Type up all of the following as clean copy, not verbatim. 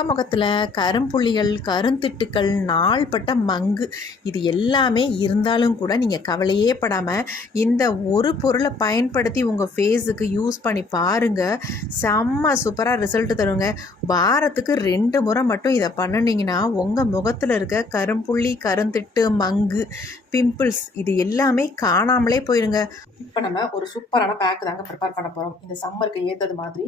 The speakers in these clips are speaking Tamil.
உங்கள் முகத்தில் கரும்புள்ளிகள், கருந்திட்டுக்கள், நாள்பட்ட மங்கு இது எல்லாமே இருந்தாலும் கூட நீங்கள் கவலையே படாமல் இந்த ஒரு பொருளை பயன்படுத்தி உங்கள் ஃபேஸுக்கு யூஸ் பண்ணி பாருங்கள். செம்ம சூப்பராக ரிசல்ட் தருங்க. வாரத்துக்கு 2 முறை மட்டும் இதை பண்ணினீங்கன்னா உங்கள் முகத்தில் இருக்க கரும்புள்ளி, கருந்திட்டு, மங்கு, பிம்பிள்ஸ் இது எல்லாமே காணாமலே போயிடுங்க. இப்போ நம்ம ஒரு சூப்பரான பேக் தாங்க ப்ரிப்பேர் பண்ண போகிறோம். இந்த சம்மருக்கு ஏற்றது மாதிரி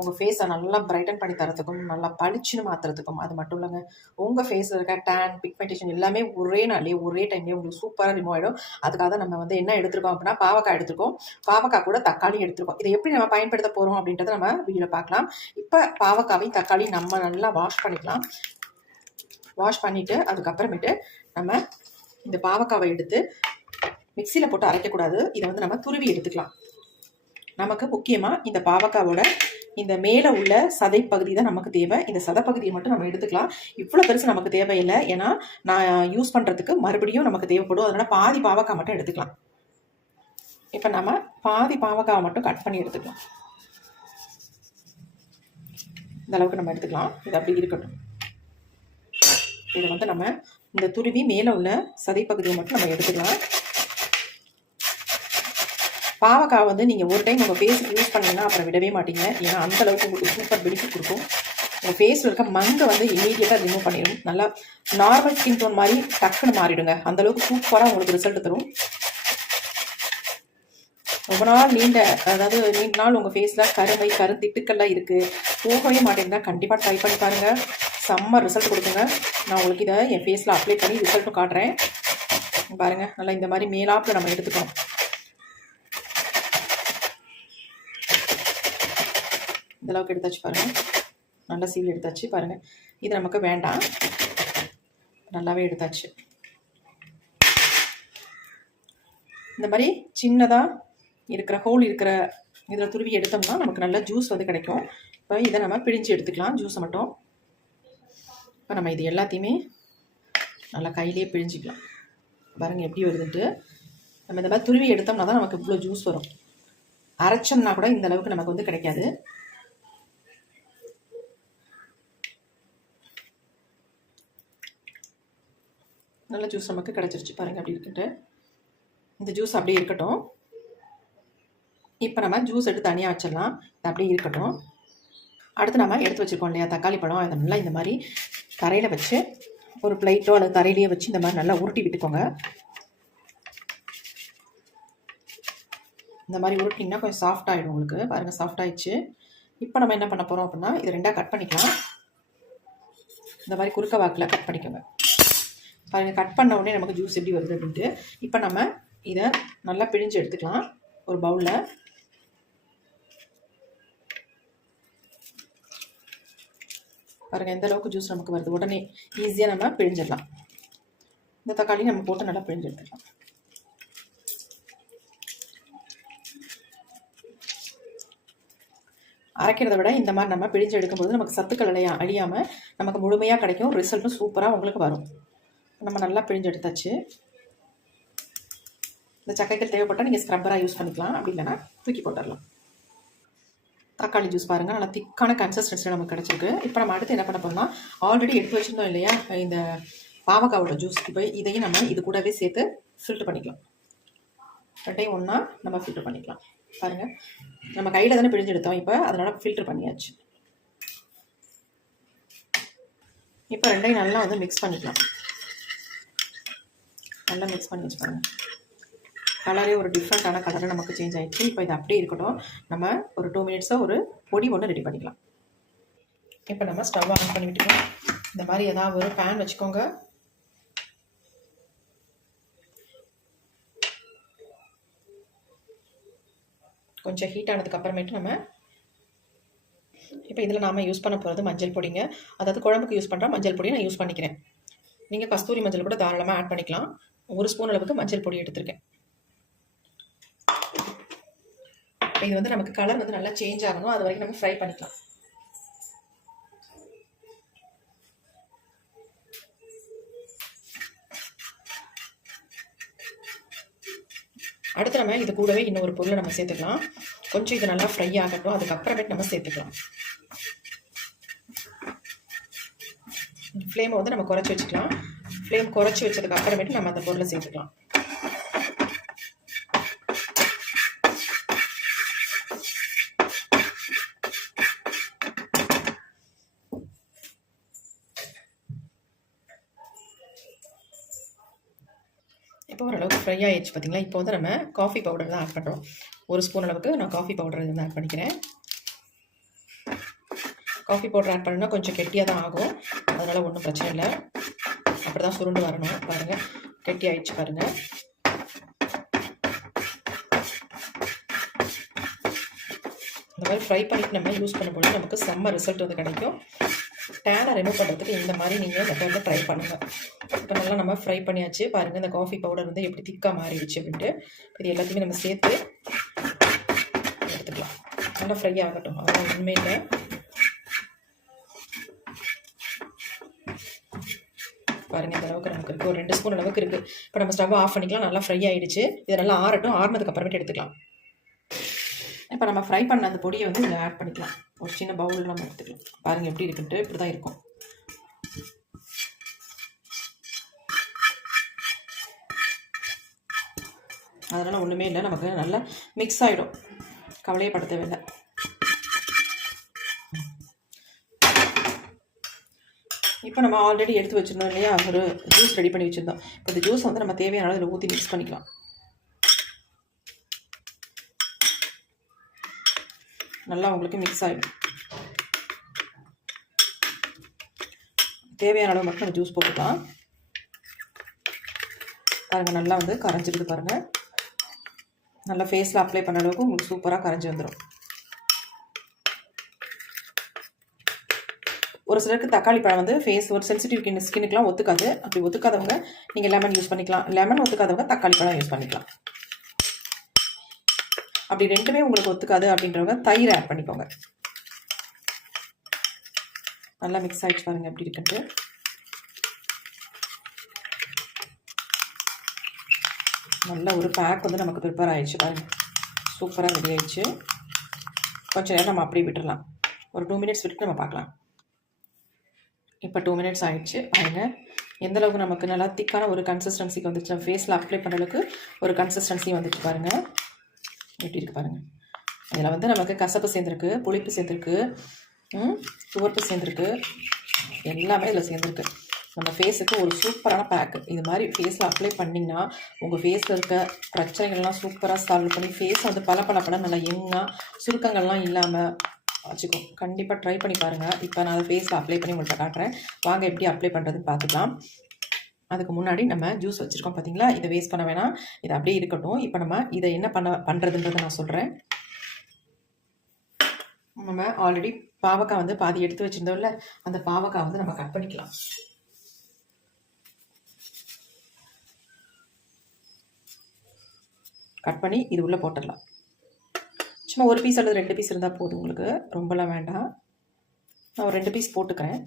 உங்கள் ஃபேஸை நல்லா பிரைட்டன் பண்ணி தரத்துக்கும், நல்லா பளிச்சுன்னு மாற்றுறதுக்கும். அது மட்டும் இல்லைங்க, உங்கள் ஃபேஸில் இருக்க டேன், பிக்மெண்டேஷன் எல்லாமே ஒரே நாள்லேயே ஒரே டைம்லேயே உங்களுக்கு சூப்பராக ரிமூவ் ஆகிடும். அதுக்காக நம்ம வந்து என்ன எடுத்துருக்கோம் அப்படின்னா, பாவக்காய் எடுத்துருக்கோம். பாவக்காய் கூட தக்காளி எடுத்துருக்கோம். இதை எப்படி நம்ம பயன்படுத்த போகிறோம் அப்படின்றத நம்ம வீடியோவில் பார்க்கலாம். இப்போ பாவக்காவையும் தக்காளி நம்ம நல்லா வாஷ் பண்ணிக்கலாம். வாஷ் பண்ணிவிட்டு அதுக்கப்புறமேட்டு நம்ம இந்த பாவக்காவை எடுத்து மிக்சியில் போட்டு அரைக்கக்கூடாது. இதை வந்து நம்ம துருவி எடுத்துக்கலாம். நமக்கு முக்கியமாக இந்த பாவக்காவோட இந்த மேலே உள்ள சதை பகுதி தான் நமக்கு தேவை. இந்த சதை பகுதியை மட்டும் நம்ம எடுத்துக்கலாம். இவ்வளோ பெருசு நமக்கு தேவையில்லை, ஏன்னா நான் யூஸ் பண்ணுறதுக்கு மறுபடியும் நமக்கு தேவைப்படும். அதனால் பாதி பாவக்காய் மட்டும் எடுத்துக்கலாம். இப்போ நம்ம பாதி பாவக்காவை மட்டும் கட் பண்ணி எடுத்துக்கலாம். இந்த அளவுக்கு நம்ம எடுத்துக்கலாம். இது அப்படி இருக்கட்டும். இதை வந்து நம்ம இந்த துருவி மேலே உள்ள சதை பகுதியை மட்டும் நம்ம எடுத்துக்கலாம். பாவக்காய் வந்து நீங்கள் ஒரு டைம் உங்கள் ஃபேஸுக்கு யூஸ் பண்ணிங்கன்னா அப்புறம் விடவே மாட்டீங்க. ஏன்னா அந்தளவுக்கு உங்களுக்கு சூப்பர் பெனிஃபிட் கொடுக்கும். உங்கள் ஃபேஸில் இருக்க மங்கை வந்து இமீடியட்டாக ரிமூவ் பண்ணிடும். நல்லா நார்மல் ஸ்கின் டோன் மாதிரி டக்குன்னு மாறிடுங்க. அந்தளவுக்கு சூப்பராக உங்களுக்கு ரிசல்ட் தரும். ரொம்ப நாள் நீண்ட நாள் உங்கள் ஃபேஸில் கருமை, கருந்திட்டுக்கள்லாம் இருக்குது, போகவே மாட்டேங்குதா, கண்டிப்பாக ட்ரை பண்ணி பாருங்கள். செம்ம ரிசல்ட் கொடுக்குங்க. நான் உங்களுக்கு இதை என் ஃபேஸில் அப்ளை பண்ணி ரிசல்ட்டும் காட்டுறேன். பாருங்கள், நல்லா இந்த மாதிரி மேலாப்பில் நம்ம எடுத்துக்கணும். இந்த அளவுக்கு எடுத்தாச்சு பாருங்கள். நல்லா சீல் எடுத்தாச்சு பாருங்கள். இது நமக்கு வேண்டாம், நல்லாவே எடுத்தாச்சு. இந்த மாதிரி சின்னதாக இருக்கிற ஹோல் இருக்கிற இதில் துருவி எடுத்தோம்னா நமக்கு நல்ல ஜூஸ் வந்து கிடைக்கும். இப்போ இதை நம்ம பிழிஞ்சு எடுத்துக்கலாம், ஜூஸை மட்டும். இப்போ நம்ம இது எல்லாத்தையுமே நல்லா கையிலே பிழிஞ்சிக்கலாம். பாருங்கள் எப்படி வருதுன்ட்டு. நம்ம இந்த மாதிரி துருவி எடுத்தோம்னா தான் நமக்கு இவ்வளோ ஜூஸ் வரும். அரைச்சோம்னா கூட இந்த அளவுக்கு நமக்கு வந்து கிடைக்காது. நல்ல ஜூஸ் நமக்கு கிடச்சிருச்சு பாருங்கள். அப்படி இருக்குன்ட்டு இந்த ஜூஸ் அப்படியே இருக்கட்டும். இப்போ நம்ம ஜூஸ் எடுத்து தனியாக வச்சிடலாம். இது அப்படியே இருக்கட்டும். அடுத்து நம்ம எடுத்து வச்சுருக்கோம் இல்லையா தக்காளி பழம், அதை நல்லா இந்த மாதிரி தரையில் வச்சு ஒரு பிளேட்டோ அல்லது தரையிலேயே வச்சு இந்த மாதிரி நல்லா உருட்டி விட்டுக்கோங்க. இந்த மாதிரி உருட்டிங்கன்னா கொஞ்சம் சாஃப்ட் ஆகிடும் உங்களுக்கு. பாருங்கள், சாஃப்ட் ஆகிடுச்சு. இப்போ நம்ம என்ன பண்ண போகிறோம் அப்படின்னா, இது 2ஆக கட் பண்ணிக்கலாம். இந்த மாதிரி குறுக்க வாக்கில் கட் பண்ணிக்கோங்க. பாருங்கள், கட் பண்ண உடனே நமக்கு ஜூஸ் எப்படி வருது அப்படின்ட்டு. இப்போ நம்ம இதை நல்லா பிழிஞ்சு எடுத்துக்கலாம் ஒரு பவுலில். பாருங்கள் எந்த அளவுக்கு ஜூஸ் நமக்கு வருது. உடனே ஈஸியாக நம்ம பிழிஞ்சிடலாம். இந்த தக்காளி நம்ம போட்டு நல்லா பிழிஞ்சு எடுத்துக்கலாம். அரைக்கிறத விட இந்த மாதிரி நம்ம பிழிஞ்சு எடுக்கும்போது நமக்கு சத்துக்கள் அழியாமல் நமக்கு முழுமையாக கிடைக்கும். ரிசல்ட்டும் சூப்பராக உங்களுக்கு வரும். நம்ம நல்லா பிழிஞ்சு எடுத்தாச்சு. இந்த சக்கைகள் தேவைப்பட்டால் நீங்கள் ஸ்க்ரப்பராக யூஸ் பண்ணிக்கலாம், அப்படி இல்லைன்னா தூக்கி போட்டுடலாம். தக்காளி ஜூஸ் பாருங்கள், நல்லா திக்கான கன்சிஸ்டன்சியில் நமக்கு கிடச்சிருக்கு. இப்போ நம்ம அடுத்து என்ன பண்ண போகிறோம்னா, ஆல்ரெடி எடுத்து வச்சுருந்தோம் இல்லையா இந்த பாவக்காவோட ஜூஸ், இப்போ இதையும் நம்ம இது கூடவே சேர்த்து ஃபில்டர் பண்ணிக்கலாம். 2யும் ஒன்றா நம்ம ஃபில்டர் பண்ணிக்கலாம். பாருங்கள், நம்ம கையில் தானே பிழிஞ்சு எடுத்தோம், இப்போ அதனால் ஃபில்டர் பண்ணியாச்சு. இப்போ 2யும் நல்லா வந்து மிக்ஸ் பண்ணிக்கலாம். நல்லா மிக்ஸ் பண்ணி வச்சு பாருங்கள். கலரே ஒரு டிஃப்ரெண்ட்டான கலரில் நமக்கு சேஞ்ச் ஆகிடுச்சு. இப்போ இது அப்படியே இருக்கட்டும். நம்ம ஒரு 2 மினிட்ஸாக ஒரு பொடி ஒன்று ரெடி பண்ணிக்கலாம். இப்போ நம்ம ஸ்டவ் ஆன் பண்ணி விட்டுக்கலாம். இந்த மாதிரி ஏதாவது ஒரு பேன் வச்சுக்கோங்க. கொஞ்சம் ஹீட் ஆனதுக்கு அப்புறமேட்டு நம்ம இப்போ இதில் நாம் யூஸ் பண்ண போகிறது மஞ்சள் பொடிங்க. அதாவது குழம்புக்கு யூஸ் பண்ணுற மஞ்சள் பொடியை நான் யூஸ் பண்ணிக்கிறேன். நீங்கள் கஸ்தூரி மஞ்சள் கூட தாராளமாக ஆட் பண்ணிக்கலாம். 1 ஸ்பூன் அளவுக்கு மஞ்சள் பொடி எடுத்திருக்கேன். இது வந்து நமக்கு கலர் வந்து நல்லா சேஞ்ச் ஆகணும், அது வரைக்கும் நம்ம ஃப்ரை பண்ணிக்கலாம். அடுத்து நம்ம இது கூடவே இன்னொரு பொருளை நம்ம சேர்த்துக்கலாம். கொஞ்சம் இது நல்லா ஃப்ரை ஆகட்டும், அதுக்கப்புறமேட்டு நம்ம சேர்த்துக்கலாம். ஃப்ளேமை வந்து நம்ம குறைச்சி வச்சுக்கலாம். ஃப்ளேம் குறைச்சி வச்சதுக்கு அப்புறமேட்டு நம்ம அந்த பொருளை சேர்த்துக்கலாம். இப்போ ஓரளவுக்கு ஃப்ரை ஆகிடுச்சு பார்த்தீங்களா. இப்போ வந்து நம்ம காஃபி பவுடர் தான் ஆட் பண்ணுறோம். 1 ஸ்பூன் அளவுக்கு நான் காஃபி பவுடர் வந்து ஆட் பண்ணிக்கிறேன். காஃபி பவுடர் ஆட் பண்ணணும்னா கொஞ்சம் கெட்டியாக தான் ஆகும், அதனால் ஒன்றும் பிரச்சனை இல்லை. அப்படி தான் சுருண்டு வரணும். பாருங்கள், கெட்டி ஆகிடுச்சு பாருங்கள். இந்த மாதிரி ஃப்ரை பண்ணிட்டு நம்ம யூஸ் பண்ணும்போது நமக்கு செம்ம ரிசல்ட் வந்து கிடைக்கும். டேனை ரிமூவ் பண்ணுறதுக்கு இந்த மாதிரி நீங்கள் மெத்தடில் ட்ரை பண்ணுங்கள். இப்போ நல்லா நம்ம ஃப்ரை பண்ணியாச்சு பாருங்கள். இந்த காஃபி பவுடர் வந்து எப்படி திக்காக மாறிடுச்சு அப்படின்ட்டு. இது எல்லாத்தையுமே நம்ம சேர்த்து எடுத்துக்கலாம். நல்லா ஃப்ரை ஆகட்டும், அதெல்லாம் உண்மையில் பாருங்கள். இந்த அளவுக்கு நமக்கு இருக்குது, ஒரு 2 ஸ்பூன் அளவுக்கு இருக்குது. இப்போ நம்ம ஸ்டவ் ஆஃப் பண்ணிக்கலாம். நல்லா ஃப்ரை ஆகிடுச்சு. இதை நல்லா ஆறட்டும். ஆறுனதுக்கு அப்புறமேட்டு எடுத்துக்கலாம். இப்போ நம்ம ஃப்ரை பண்ண அந்த பொடியை வந்து இதில் ஆட் பண்ணிக்கலாம். ஒரு சின்ன பவுலில் நம்ம எடுத்துக்கலாம். பாருங்கள் எப்படி இருக்குன்ட்டு. இப்படி தான் இருக்கும். அதனால் ஒன்றுமே இல்லை, நமக்கு நல்லா மிக்ஸ் ஆகிடும், கவலையே பட தேவையில்லை. இப்போ நம்ம ஆல்ரெடி எடுத்து வச்சுருந்தோம் இல்லையா, ஒரு ஜூஸ் ரெடி பண்ணி வச்சுருந்தோம். இப்போ இந்த ஜூஸ் வந்து நம்ம தேவையான அளவு இதில் ஊற்றி மிக்ஸ் பண்ணிக்கலாம். நல்லா உங்களுக்கு மிக்ஸ் ஆகிடும். தேவையான அளவு மட்டும் நம்ம ஜூஸ் போட்டுக்கலாம். பாருங்கள், நல்லா வந்து கரைஞ்சிடுது பாருங்கள். நல்லா ஃபேஸில் அப்ளை பண்ண அளவுக்கு உங்களுக்கு சூப்பராக கரைஞ்சி வந்துடும். ஒரு சிலருக்கு தக்காளி பழம் வந்து ஃபேஸ் ஒரு சென்சிட்டிவ் ஸ்கின்னுக்குலாம் ஒத்துக்காது. அப்படி ஒத்துக்காதவங்க நீங்கள் லெமன் யூஸ் பண்ணிக்கலாம். லெமன் ஒத்துக்காதவங்க தக்காளி பழம் யூஸ் பண்ணிக்கலாம். அப்படி ரெண்டுமே உங்களுக்கு ஒத்துக்காது அப்படின்றவங்க தயிர் ஆட் பண்ணிக்கோங்க. நல்லா மிக்ஸ் ஆகிடுச்சு பாருங்கள் எப்படி இருக்குன்ட்டு. நல்ல ஒரு பேக் வந்து நமக்கு ப்ரிப்பேர் ஆகிடுச்சு பாருங்கள். சூப்பராக ரெடி ஆகிடுச்சு. கொஞ்சம் நேரம் நம்ம அப்படியே விட்டுடலாம். ஒரு 2 மினிட்ஸ் விட்டு நம்ம பார்க்கலாம். இப்போ 2 மினிட்ஸ் ஆகிடுச்சு. பாருங்கள் எந்த அளவுக்கு நமக்கு நல்லா திக்கான ஒரு கன்சிஸ்டன்சிக்கு வந்துச்சு. ஃபேஸில் அப்ளை பண்ணுற அளவுக்கு ஒரு கன்சிஸ்டன்சி வந்துச்சு பாருங்கள். எப்படி இருக்குது பாருங்கள். இதில் வந்து நமக்கு கசப்பு சேர்ந்துருக்கு, புளிப்பு சேர்ந்துருக்கு, துவர்ப்பு சேர்ந்துருக்கு, எல்லாமே இதில் சேர்ந்துருக்கு. நம்ம ஃபேஸுக்கு ஒரு சூப்பரான பேக்கு. இது மாதிரி ஃபேஸில் அப்ளை பண்ணிங்கன்னா உங்கள் ஃபேஸில் இருக்க பிரச்சனைகள்லாம் சூப்பராக சால்வ் பண்ணி ஃபேஸை வந்து பல நல்லா யங்காக சுருக்கங்கள்லாம் இல்லாமல் வச்சுக்கோ. கண்டிப்பாக ட்ரை பண்ணி பாருங்கள். இப்போ நான் அதை ஃபேஸில் அப்ளை பண்ணி உங்கள்கிட்ட காட்டுறேன். வாங்க எப்படி அப்ளை பண்ணுறதுன்னு பார்த்துக்கலாம். அதுக்கு முன்னாடி நம்ம ஜூஸ் வச்சுருக்கோம் பார்த்தீங்களா, இதை வேஸ்ட் பண்ண வேணாம், இது அப்படியே இருக்கட்டும். இப்போ நம்ம இதை என்ன பண்ணுறதுன்றதை நான் சொல்கிறேன். நம்ம ஆல்ரெடி பாவக்காய் வந்து பாதி எடுத்து வச்சுருந்தோம்ல, அந்த பாவக்காய் வந்து நம்ம கட் பண்ணிக்கலாம். கட் பண்ணி இது உள்ளே போட்டுடலாம். சும்மா 1 பீஸ் அல்லது 2 பீஸ் இருந்தால் போதும் உங்களுக்கு, ரொம்பலாம் வேண்டாம். நான் ஒரு 2 பீஸ் போட்டுக்கிறேன்.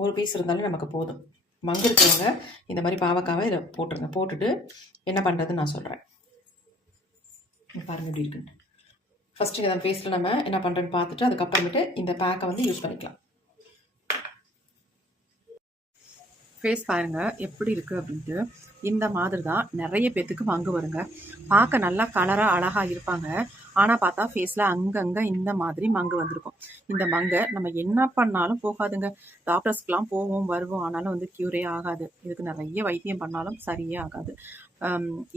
1 பீஸ் இருந்தாலே நமக்கு போதும். மங்கு இருக்கிறவங்க இந்த மாதிரி பாவக்காவை இதில் போட்டுருங்க. போட்டுட்டு என்ன பண்ணுறதுன்னு நான் சொல்கிறேன். பாருங்கள் எப்படி இருக்குன்னு. ஃபஸ்ட்டு இதை ஃபேஸில் நம்ம என்ன பண்ணுறேன்னு பார்த்துட்டு அதுக்கப்புறமேட்டு இந்த பேக்கை வந்து யூஸ் பண்ணிக்கலாம். ஃபேஸ் பாருங்கள் எப்படி இருக்குது அப்படின்ட்டு. இந்த மாதிரி தான் நிறைய பேர்த்துக்கு மங்கு வருங்க. பார்க்க நல்லா கலராக அழகாக இருப்பாங்க, ஆனால் பார்த்தா ஃபேஸில் அங்கங்கே இந்த மாதிரி மங்கு வந்திருக்கும். இந்த மங்கை நம்ம என்ன பண்ணாலும் போகாதுங்க. டாக்டர்ஸ்க்கெலாம் போவோம் வருவோம், ஆனாலும் வந்து க்யூரே ஆகாது. இதுக்கு நிறைய வைத்தியம் பண்ணாலும் சரியே ஆகாது.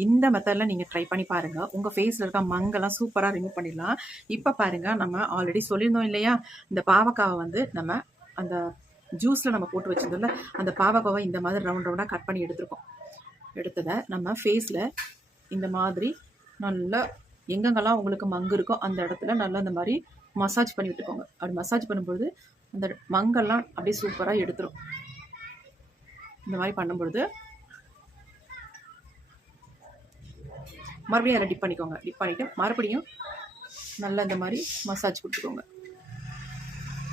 இந்த மெத்தடில் நீங்கள் ட்ரை பண்ணி பாருங்கள். உங்கள் ஃபேஸில் இருக்க மங்கெல்லாம் சூப்பராக ரிமூவ் பண்ணிடலாம். இப்போ பாருங்கள், நம்ம ஆல்ரெடி சொல்லியிருந்தோம் இல்லையா, இந்த பாவக்காவை வந்து நம்ம அந்த ஜூஸில் நம்ம போட்டு வச்சிருந்தோம்ல, அந்த பாவக்காவை இந்த மாதிரி ரவுண்டாக கட் பண்ணி எடுத்துருக்கோம். எடுத்ததை நம்ம ஃபேஸில் இந்த மாதிரி நல்லா எங்கெங்கெல்லாம் உங்களுக்கு மங்கு இருக்கோ அந்த இடத்துல நல்லா இந்த மாதிரி மசாஜ் பண்ணி விட்டுக்கோங்க. அப்படி மசாஜ் பண்ணும்பொழுது அந்த மங்கெல்லாம் அப்படியே சூப்பராக எடுத்துரும். இந்த மாதிரி பண்ணும்பொழுது மறுபடியும் அதை டிப் பண்ணிக்கோங்க. டிப் பண்ணிவிட்டு மறுபடியும் நல்லா இந்த மாதிரி மசாஜ் கொடுத்துக்கோங்க.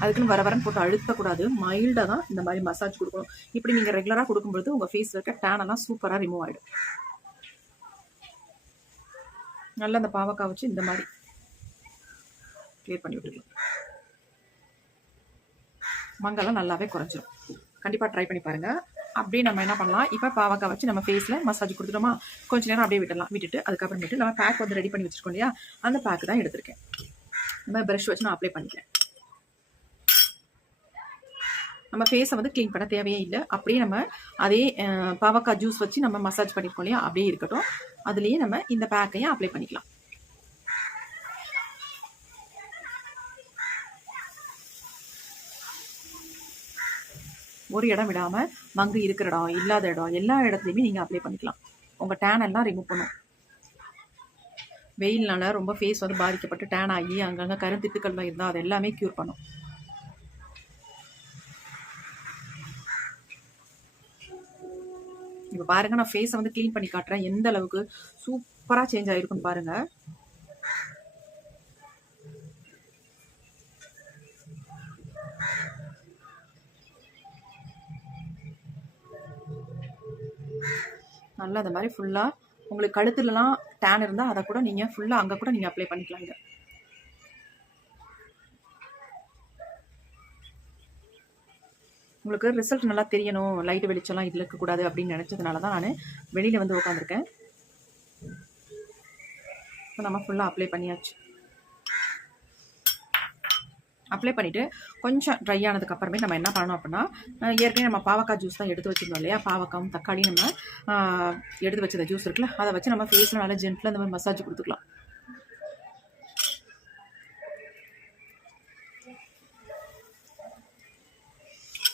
அதுக்குன்னு வரன்னு போட்டு அழுத்தக்கூடாது, மைல்டாக தான் இந்த மாதிரி மசாஜ் கொடுக்கணும். இப்படி நீங்கள் ரெகுலராக கொடுக்கும்பொழுது உங்கள் ஃபேஸில் இருக்க டேனெல்லாம் சூப்பராக ரிமூவ் ஆகிடும். நல்லா அந்த பாவக்காய் வச்சு இந்த மாதிரி கிளியர் பண்ணி விட்டுக்கலாம். மங்கெல்லாம் நல்லாவே குறைஞ்சிரும். கண்டிப்பாக ட்ரை பண்ணி பாருங்கள். அப்படியே நம்ம என்ன பண்ணலாம், இப்போ பாவக்காய் வச்சு நம்ம ஃபேஸில் மசாஜ் கொடுத்துட்டோமா, கொஞ்சம் நேரம் அப்படியே விட்டுட்டு அதுக்கப்புறமேட்டு நம்ம பேக் வந்து ரெடி பண்ணி வச்சுருக்கோம் இல்லையா, அந்த பேக்கு தான் எடுத்திருக்கேன். நம்ம ப்ரஷ் வச்சு நான் அப்ளை பண்ணிக்கிறேன். நம்ம ஃபேஸை வந்து க்ளீன் பண்ண தேவையே இல்லை. அப்படியே நம்ம அதே பாவக்காய் ஜூஸ் வச்சு நம்ம மசாஜ் பண்ணியிருக்கோம் இல்லையா, அப்படியே இருக்கட்டும். அதுலேயே நம்ம இந்த பேக்கையும் அப்ளை பண்ணிக்கலாம். ஒரு இடம் விடாமல் மங்கு இருக்கிற இடம் இல்லாத இடம் எல்லா இடத்துலையுமே நீங்கள் அப்ளை பண்ணிக்கலாம். உங்கள் டேன் எல்லாம் ரிமூவ் பண்ணும். வெயில்னால ரொம்ப ஃபேஸ் வந்து பாதிக்கப்பட்டு டேன் ஆகி அங்கங்கே கருந்திட்டுக்கள் இருந்தால் அது எல்லாமே க்யூர் பண்ணும். இப்போ பாருங்கள், நான் ஃபேஸை வந்து க்ளீன் பண்ணி காட்டுறேன். எந்த அளவுக்கு சூப்பராக சேஞ்ச் ஆகிருக்குன்னு பாருங்கள். நல்லா அந்த மாதிரி ஃபுல்லாக உங்களுக்கு கழுத்துலலாம் டேன் இருந்தால் அதை கூட நீங்கள் ஃபுல்லாக அங்கே கூட நீங்கள் அப்ளை பண்ணிக்கலாம். இதை உங்களுக்கு ரிசல்ட் நல்லா தெரியணும், லைட்டு வெளிச்சம்லாம் இதில் இருக்கக்கூடாது அப்படின்னு நினச்சதுனால தான் நான் வெளியில் வந்து உட்காந்துருக்கேன். இப்போ நம்ம ஃபுல்லாக அப்ளை பண்ணியாச்சு. அப்ளை பண்ணிவிட்டு கொஞ்சம் ட்ரை ஆனதுக்கப்புறமே நம்ம என்ன பண்ணணும் அப்படின்னா, ஏற்கனவே நம்ம பாவக்காய் ஜூஸ் தான் எடுத்து வச்சுருந்தோம் இல்லையா, பாவக்காயும் தக்காளி நம்ம எடுத்து வச்சத ஜூஸ் இருக்குல்ல, அதை வச்சு நம்ம ஃபேஸில் நல்லா ஜென்டில் இந்த மாதிரி மசாஜ் கொடுத்துக்கலாம்.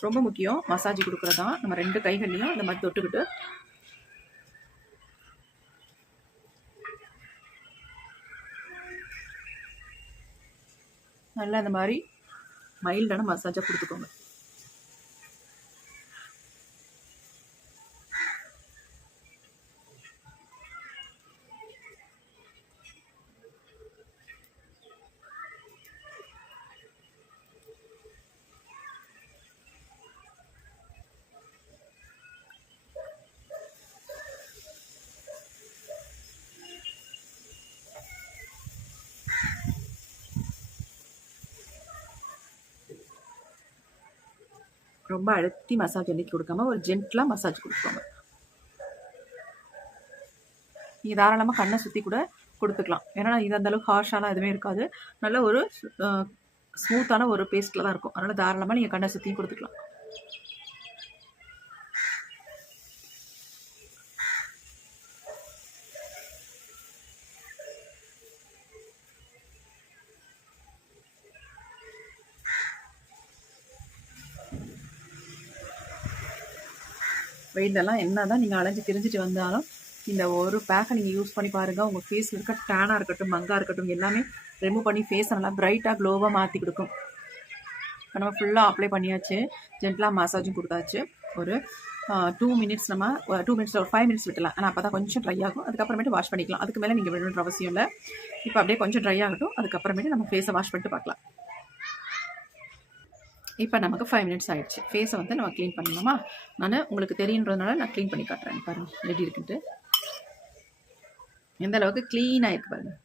ரொம்ப முக்கியம் மசாஜ் கொடுக்குறது தான். நம்ம 2 கைகள்லையும் இந்த மாதிரி தொட்டுக்கிட்டு நல்லா இந்த மாதிரி மைல்டான மசாஜாக கொடுத்துக்கோங்க. ரொம்ப அழுத்தி மசாஜ் அன்னைக்கு கொடுக்காம ஒரு ஜென்டிலாக மசாஜ் கொடுத்துக்கோங்க. நீங்கள் தாராளமாக கண்ணை சுற்றி கூட கொடுத்துக்கலாம். ஏன்னா இது அந்தளவுக்கு ஹார்ஷாலாம் எதுவுமே இருக்காது. நல்ல ஒரு ஸ்மூத்தான ஒரு பேஸ்ட்டில் தான் இருக்கும். அதனால் தாராளமாக நீங்கள் கண்ணை சுற்றியும் கொடுத்துக்கலாம். வெயிலெல்லாம் என்ன தான் நீங்கள் அலைஞ்சு திரிஞ்சிட்டு வந்தாலும் இந்த ஒரு பேக்கை நீங்கள் யூஸ் பண்ணி பாருங்கள். உங்கள் ஃபேஸில் இருக்க டேனாக இருக்கட்டும், மங்காக இருக்கட்டும், எல்லாமே ரிமூவ் பண்ணி ஃபேஸை நல்லா பிரைட்டாக க்ளோவாக மாற்றி கொடுக்கும். இப்போ நம்ம ஃபுல்லாக அப்ளை பண்ணியாச்சு, ஜென்டலாக மசாஜும் கொடுத்தாச்சு. ஒரு 2 மினிட்ஸ் நம்ம 2 மினிட்ஸ் ஒரு 5 மினிட்ஸ் விட்டலாம். ஆனால் அப்போ தான் கொஞ்சம் ட்ரை ஆகும். அதுக்கப்புறமேட்டு வாஷ் பண்ணிக்கலாம். அதுக்கு மேலே நீங்கள் விடணுன்ற அவசியம் இல்லை. இப்போ அப்படியே கொஞ்சம் ட்ரை ஆகட்டும். அதுக்கப்புறமேட்டு நம்ம ஃபேஸை வாஷ் பண்ணிட்டு பார்க்கலாம். இப்போ நமக்கு 5 மினிட்ஸ் ஆகிடுச்சு. ஃபேஸை வந்து நம்ம க்ளீன் பண்ணணுமா, நான் உங்களுக்கு தெரியுன்றதுனால நான் க்ளீன் பண்ணி காட்டுறேன். பாருங்கள் எப்படி இருக்குன்ட்டு, எந்த அளவுக்கு க்ளீனாக இருக்குது பாருங்கள்.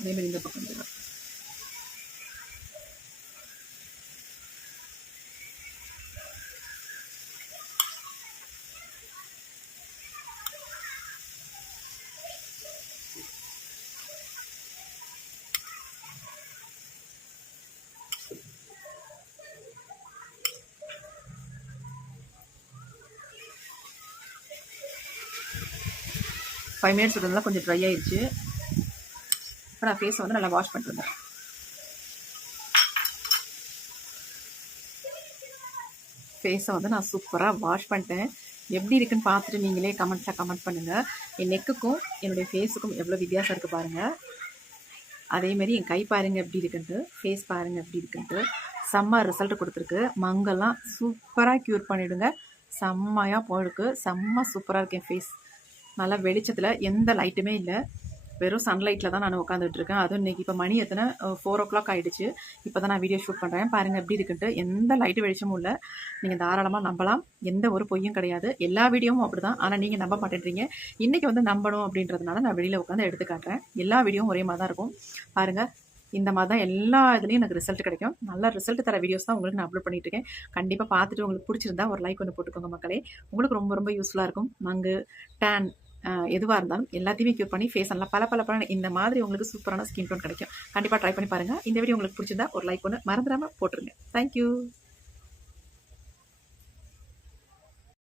அதேமாதிரி இந்த பக்கம் தான். ஃபைவ் மினிட்ஸ் விட்டதுனால கொஞ்சம் ட்ரை ஆயிடுச்சு. இப்போ நான் ஃபேஸை வந்து நல்லா வாஷ் பண்ணிருந்தேன். ஃபேஸை வந்து நான் சூப்பராக வாஷ் பண்ணிட்டேன். எப்படி இருக்குன்னு பார்த்துட்டு நீங்களே கமெண்ட்ஸாக கமெண்ட் பண்ணுங்கள். என் நெக்குக்கும் என்னுடைய ஃபேஸுக்கும் எவ்வளோ வித்தியாசம் இருக்குது பாருங்கள். அதேமாரி என் கை பாருங்கள் எப்படி இருக்குன்ட்டு, ஃபேஸ் பாருங்கள் எப்படி இருக்குன்ட்டு. செம்ம ரிசல்ட் கொடுத்துருக்கு. மங்கெல்லாம் சூப்பராக க்யூர் பண்ணிவிடுங்க. செம்மையாக போயிருக்கு. செம்ம சூப்பராக இருக்கு என் ஃபேஸ். நல்லா வெளிச்சத்தில் எந்த லைட்டுமே இல்லை. வெறும் சன்லைட்டில் தான் நான் உட்காந்துட்டு இருக்கேன். அதுவும் இன்றைக்கி இப்போ மணி எத்தனை 4:00 ஆகிடுச்சு. இப்போ தான் நான் வீடியோ ஷூட் பண்ணுறேன். பாருங்கள் எப்படி இருக்குன்ட்டு. எந்த லைட்டு வெளிச்சமும் இல்லை. நீங்கள் தாராளமாக நம்பலாம். எந்த ஒரு பொய்யும் கிடையாது. எல்லா வீடியோவும் அப்படி தான். ஆனால் நீங்கள் நம்ப மாட்டேன்றீங்க. இன்றைக்கி வந்து நம்பணும் அப்படின்றதுனால நான் வெளியில் உட்காந்து எடுத்து காட்டுறேன். எல்லா வீடியோவும் ஒரே மாதிரி தான் இருக்கும். பாருங்கள், இந்த மாதிரி தான் எல்லா இதுலேயும் எனக்கு ரிசல்ட் கிடைக்கும். நல்ல ரிசல்ட் தர வீடியோஸ் தான் உங்களுக்கு நான் அப்லோட் பண்ணிட்டு இருக்கேன். கண்டிப்பாக பார்த்துட்டு உங்களுக்கு பிடிச்சிருந்தா ஒரு லைக் ஒன்று போட்டுக்கோங்க மக்களே. உங்களுக்கு ரொம்ப ரொம்ப யூஸ்ஃபுல்லாக இருக்கும். மங்கு, டேன் எதுவாக இருந்தாலும் எல்லாத்தையுமே க்யூர் பண்ணி ஃபேஸ் நல்லா பல இந்த மாதிரி உங்களுக்கு சூப்பரான ஸ்கின் டோன் கிடைக்கும். கண்டிப்பாக ட்ரை பண்ணி பாருங்கள். இந்த வீடியோ உங்களுக்கு பிடிச்சிருந்தா ஒரு லைக் ஒன்று மறந்துடாமல் போட்டுருங்க. தேங்க்யூ.